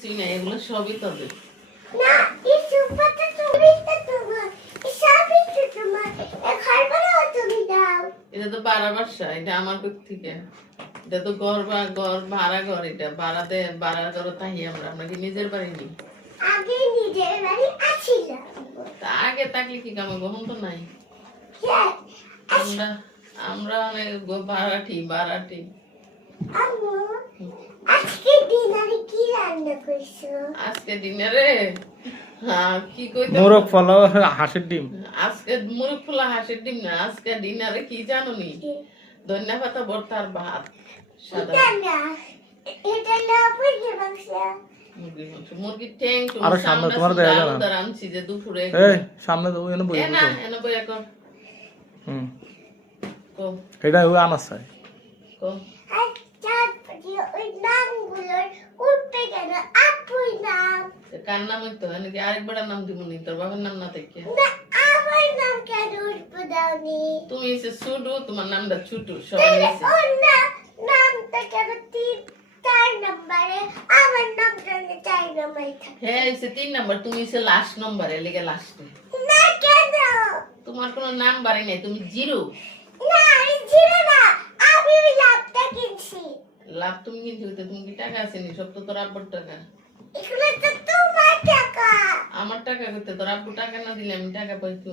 চিনা এগুলো সবই তোদের। না এই সুপারটা তুমি তো তোমার এই সবই তো তোমার এই খাবারও তুমি দাও। এটা তো ভাড়া বাসা, এটা আমার কোথ থেকে? এটা তো ঘর ভাড়া ঘর, এটা ভাড়াতে ভাড়া ঘরে থাকি আমরা। আমরা কি নিজের বাড়ি নেই? আগে নিজের বাড়ি আছিলাম। তা আগে থাকলে কি কামে, গহন তো নাই। হ্যাঁ আমরা আমরা অনেক ভাড়াটি। আম্মু আজকে ডিনারে কি রান্না করছো? আজকে ডিনারে কি কইতে মোরগ পোলাও হাঁসের ডিম। আজকে মুরগ ফুলা হাঁসের ডিম না, আজকে ডিনারে কি জানো নি? ধনিয়া পাতা ভর্তা আর ভাত সাদা। এটা না এটা না বুঝে মাংস। মুরগির মাংস, মুরগির ঠ্যাং তো আরো সামনে তোমার দেখা যায় না। আনছি যে দুপুরে। এই সামনে তো এনে বই না এনে বই এখন কো এটা ওই আনাস চাই। কো আচ্ছা ওই নামগুলোর উঠতে কেন আপুর নাম কার নাম হইতো নাকি আরেকবার নাম দিব নি, তোর বাবার নাম না থেকে? না আমার নাম কেন উঠতে দাওনি? তুমি এসে ছুটু, তোমার নামটা ছুটু সব তাহলে নিছে। ওর নামটা কেন 4 নম্বরে আমার নামটা 4 নম্বরে থাকে? হ্যাঁ এসে 3 নাম্বার, তুমি এসে লাস্ট নাম্বার, এর লেগে লাস্টে। না কেন? তোমার কোনো নাম্বারই নাই, তুমি জিরো। না আমি ছিল না, আমি ওই ল্যাপটপ কিনছি। লাভ তুমি কিন্তু হইতে, তুমি কি টাকা আসেনি? সব তো তোর আব্বুর টাকা। এগুলো তো তোমার টাকা। আমার টাকা করতে তোর আব্বু টাকা না দিলে আমি টাকা পাইতো।